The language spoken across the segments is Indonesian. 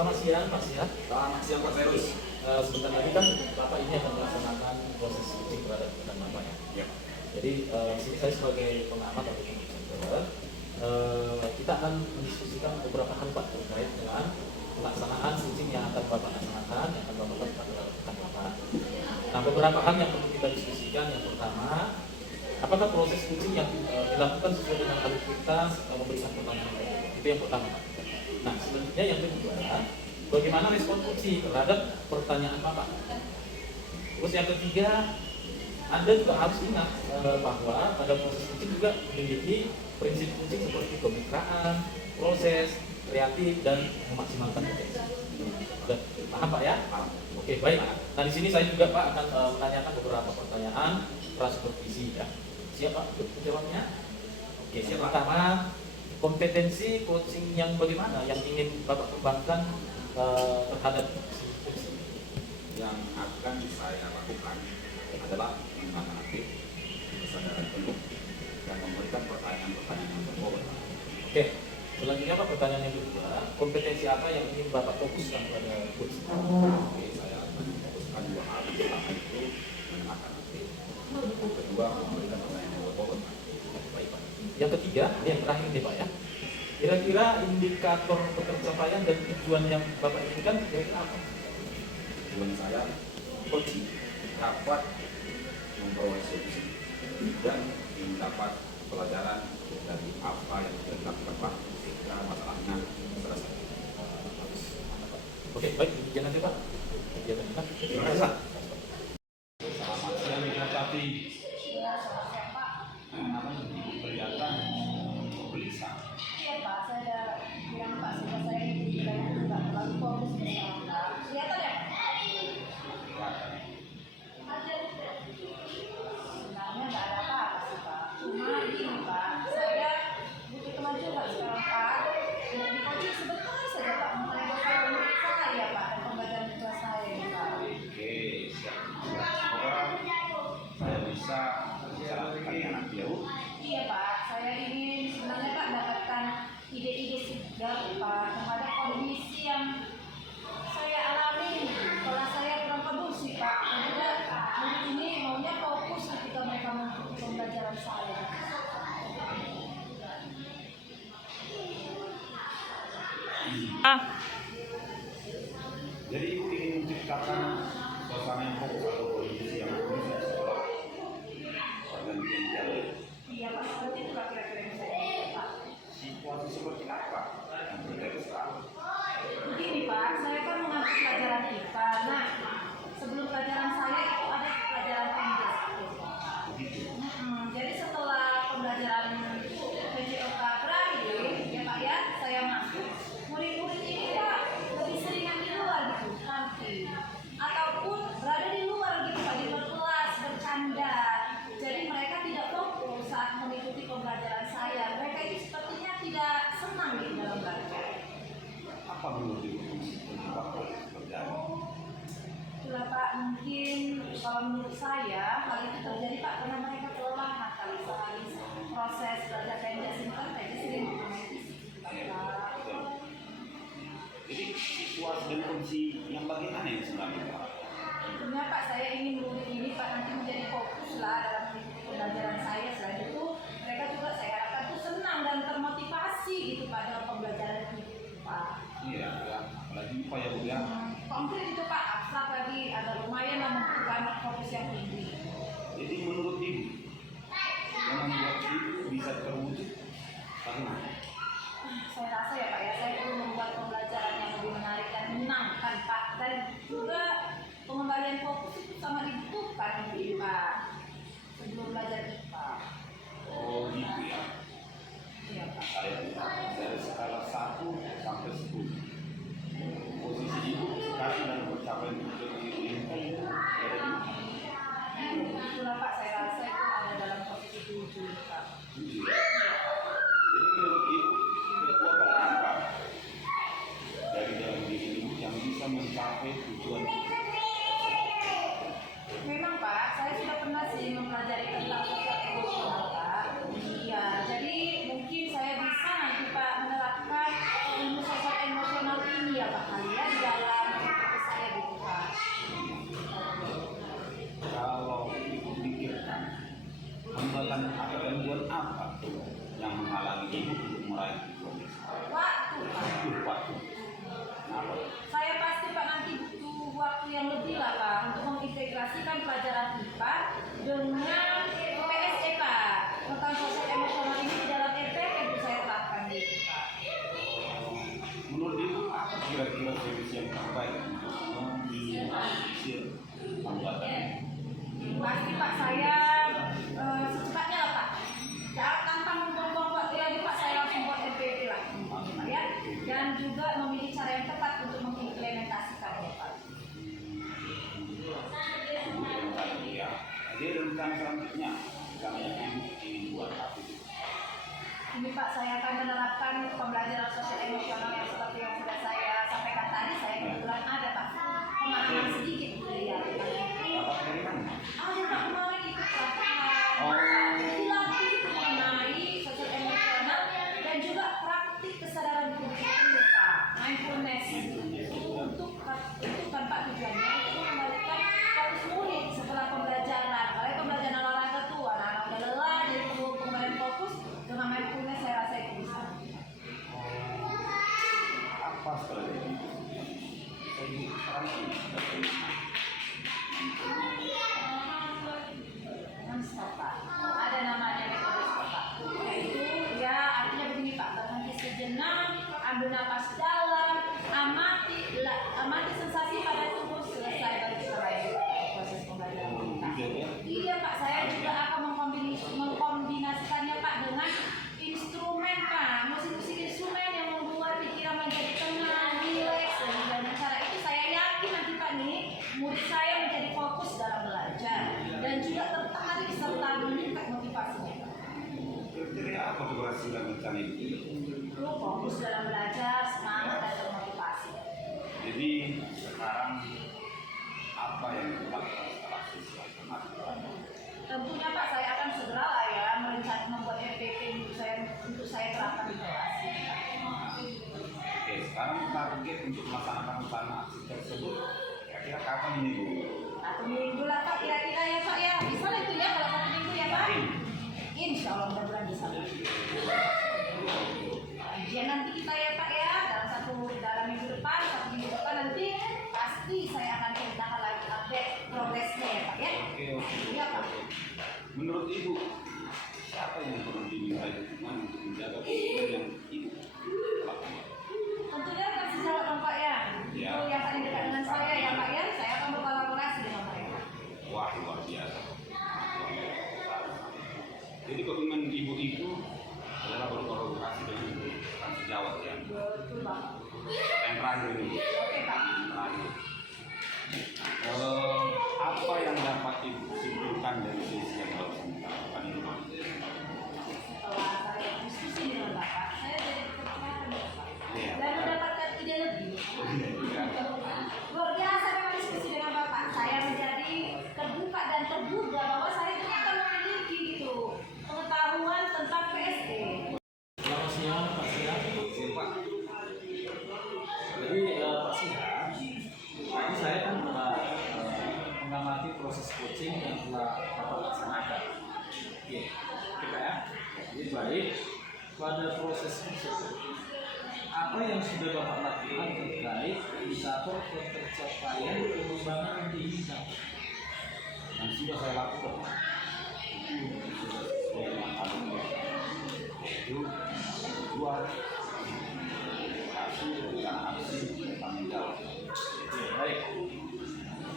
selamat siang Pak ya. Selamat siang Pak Ferus. Sebentar lagi kan Bapak ini akan melaksanakan proses switching terhadap rekan Bapak ya. Ya. Jadi di sini saya sebagai pengamat atau pembicara, kita akan mendiskusikan beberapa hal Pak terkait dengan pelaksanaan switching yang akan Bapak laksanakan, yang akan Bapak lakukan terhadap rekan Bapak. Nah, beberapa hal yang perlu kita diskusikan. Yang pertama, apakah proses switching yang dilakukan sesuai dengan alur kita memberikan pertanyaan? Itu yang pertama Pak. Nah, selanjutnya yang kedua, bagaimana respon kunci terhadap pertanyaan Bapak? Terus yang ketiga, Anda juga harus ingat bahwa pada proses kunci juga memiliki prinsip kunci seperti kemitraan, proses, kreatif, dan memaksimalkan potensi. Sudah paham Pak ya? Paham. Oke, baik. Nah, di sini saya juga Pak akan menanyakan beberapa pertanyaan pra-supervisi ya. Siap Pak untuk menjawabnya? Oke, yang pertama, kompetensi coaching yang bagaimana yang ingin Bapak kembangkan terhadap Yang akan saya lakukan adalah pengembangan aktif, kesadaran penuh, dan memberikan pertanyaan-pertanyaan yang berbobot. Oke, selanjutnya Pak, pertanyaan yang kedua, kompetensi apa yang ingin Bapak fokuskan pada coaching? Oke, saya akan memfokuskan dua hal. Pertama itu mengenalkan aktif. Kedua, memberikan pertanyaan yang berbobot. Baik Pak. Yang ketiga, ini yang terakhir nih Pak ya. Kira-kira indikator pencapaian dan tujuan yang Bapak inginkan kira-kira apa? Tujuan saya, coaching dapat memperoleh solusi dan mendapat pelajaran dari apa yang sudah dilakukan Pak ketika masalahnya selesai. Oke, baik, demikian aja Pak. Kegiatan kita. Terima kasih Pak. Selamat siang Ibu Tati. Namanya Ibu kelihatan gelisah. Iya Pak, saya ada bilang Pak, saya ini nggak terlalu fokus ke sana. Kelihatan ya? Kelihatan. Sebenarnya nggak ada apa-apa sih Pak. Cuma ini Pak, saya butuh kemajuan sekarang Pak. Untuk di coaching sebentar saja Pak, mengenai saya Pak, dan pembelajaran kelas saya ini Pak. Oke, siap. Semoga saya bisa bicara dengan anak jauh. Iya Pak, saya ingin sebenarnya Pak mendapatkan ide-ide segar Pak terhadap kondisi yang saya alami setelah saya kurang kondusif Pak. Dan juga murid ini maunya fokus ketika mereka mengikuti pembelajaran saya. Jadi Ibu ingin menciptakan suasana yang fokus atau kondisi yang kondusif setelah pergantian jalur. Iya Pak, seperti itu Pak kira-kira yang saya inginkan Pak. Situasi seperti apa yang terjadi sekarang? Begini Pak, saya kan mengambil pelajaran IPA. Nah, sebelum pelajaran saya itu ada pelajaran English. Begitu. Jadi setelah pembelajaran PJOK berakhir, ya Pak ya, saya masuk. Murid-murid ini Pak lebih seringan di luar gitu, kantin, ataupun berada di luar gitu Pak, di luar kelas bercanda. Jadi mereka tidak fokus saat mengikuti pembelajaran saya. Mereka itu sepertinya tidak senang gitu dalam belajar. Apa menurut Ibu penyebab hal itu terjadi? Itulah Pak, mungkin kalau menurut saya hal itu terjadi Pak karena mereka kelelahan kali sehari proses belajar pendek singkat saja sering mengenai fisik Pak. Jadi situasi dan kondisi yang bagaimana yang sebenarnya Pak? Tentunya Pak, saya ingin murid ini Pak nanti menjadi fokus lah dalam mengikuti pembelajaran saya. Selain itu mereka juga saya harapkan tuh senang dan termotivasi gitu Pak dalam pembelajaran ini Pak. Iya, ya. Apalagi Pak ya Bu ya. Konkret itu Pak, abstrak lagi agak lumayan lah membutuhkan fokus yang tinggi. Jadi menurut Ibu yang membuat itu bisa terwujud bagaimana? Saya rasa ya Pak ya, saya perlu membuat pembelajaran yang lebih menarik dan menyenangkan Pak. Dan juga pengembalian fokus itu sangat dibutuhkan di Pak sebelum belajar IPA. Oh gitu ya. Iya Pak. Saya dari skala 1 sampai 10. Posisi Ibu sekarang dalam pencapaian tujuan Ibu ini ada di mana? Itulah Pak, saya rasa itu ada dalam posisi 7 Pak. 7 ya. Jadi menurut Ibu itu apa dari dalam diri Ibu yang bisa mencapai tujuan itu? Memang Pak, saya sudah pernah sih mempelajari tentang lain proses? Waktu, Pak. Waktu. Kenapa? Saya pasti Pak nanti butuh waktu yang lebih lah Pak untuk mengintegrasikan pelajaran IPA dengan PSE Pak. Tentang sosial emosional ini di dalam EP yang bisa saya terapkan gitu Pak. Menurut Ibu, apa kira-kira solusi yang terbaik untuk meminimalisir hambatan? Pasti Pak saya secepatnya lah Pak. Tanpa membuang-buang waktu lagi Pak saya langsung buat MPP lagi Pak ya. Dan juga memilih cara yang tepat untuk mengimplementasikannya Pak. Ya, jadi rencana selanjutnya, misalnya Ibu buat apa itu? Ini Pak saya akan menerapkan pembelajaran sosial emosional yang seperti yang sudah saya sampaikan tadi. Saya kebetulan ada Pak pemahaman sedikit gitu ya. Dapat dari mana? Ada Pak kemarin ikut pelatihan. Oh. Dilatih itu mengenai sosial emosional dan juga praktik kesadaran diri itu Pak. Mindfulness untuk kan Pak tujuannya untuk mengembalikan fokus murid setelah pembelajaran. Kalau pembelajaran olahraga tuh anak-anak udah lelah jadi perlu kembali fokus dengan mindfulness saya rasa itu bisa. Apa strategi? Strategi terakhir dari Pak. Ada namanya metode Pak. Yaitu ya artinya begini Pak, berhenti sejenak, ambil napas dalam, amati sensasi pada tubuh, selesai baru kita lanjut proses pembelajaran kita. Iya Pak, saya juga akan mengkombinasikannya Pak dengan instrumen Pak, musik-musik instrumen yang membuat pikiran menjadi tenang, rileks, dan dengan cara itu saya yakin nanti Pak nih murid saya menjadi fokus dalam belajar dan juga tertarik serta meningkat motivasinya. Kira-kira apa keberhasilan rencana itu? Lu fokus dalam belajar, semangat dan termotivasi. Jadi sekarang apa yang dilakukan setelah sesi alternatif? Tentunya Pak saya akan segera lah ya merencanakan membuat RPP untuk saya terapkan di kelas. Oke, sekarang target untuk melaksanakan rencana aksi tersebut kira-kira kapan ini Bu? 1 minggu lah Pak kira-kira ya Pak ya. Bisa lah itu ya kalau 1 minggu ya Pak. Insya Allah mudah-mudahan bisa Pak. Ujian nanti kita ya Pak ya dalam minggu depan, 1 minggu depan nanti pasti saya akan ceritakan lagi update progresnya ya Pak ya. Oke. Iya Pak. Menurut Ibu, siapa yang perlu diminta dukungan untuk menjaga komitmen yang Ibu lakukan? Tentunya akan sejauh dong Pak ya. Ya. Itu yang paling dekat dengan saya ya Pak ya. Saya akan berkolaborasi dengan mereka. Wah, luar biasa. Jadi komitmen Ibu itu adalah berkolaborasi dengan Ibu Transjawat ya. Betul Pak. Yang terakhir ini. Oke Pak. Yang terakhir. Apa yang dapat Ibu simpulkan dari sesi yang baru kita lakukan ini? Setelah saya diskusi dengan Bapak, saya jadi tercerahkan ya Pak. Iya. Dan mendapatkan ide lebih. Luar biasa memang diskusi dengan Bapak. Saya menjadi terbuka dan terbuka bahwa saya ternyata memiliki gitu pengetahuan tentang PSE. Selamat siang Pak Siang. Pak. Jadi Pak Siang, tadi saya kan telah mengamati proses coaching yang telah Bapak laksanakan. Oke, kita ya. Jadi baik pada proses tersebut, apa yang sudah Bapak lakukan terkait indikator pencapaian pengembangan yang diinginkan? Yang sudah saya lakukan itu sesuai dengan alumni yaitu dua hasil rencana aksi bertanggung jawab. Oke, baik.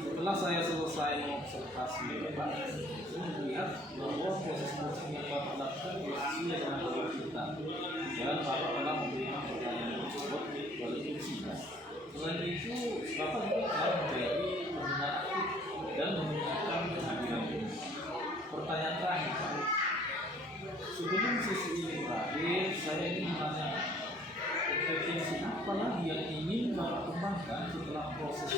Setelah saya selesai mengobservasi Bapak, saya melihat bahwa proses coaching yang Bapak lakukan sesuai dengan alur kita. Dan Bapak telah memberikan pertanyaan tersebut walaupun singkat. Selain itu, Bapak juga telah menjadi pendengar aktif dan menunjukkan kehadiran. Pertanyaan terakhir, Pak. Sebelum sesi ini berakhir, saya ingin menanyakan kompetensi apa lagi yang ingin Bapak kembangkan setelah proses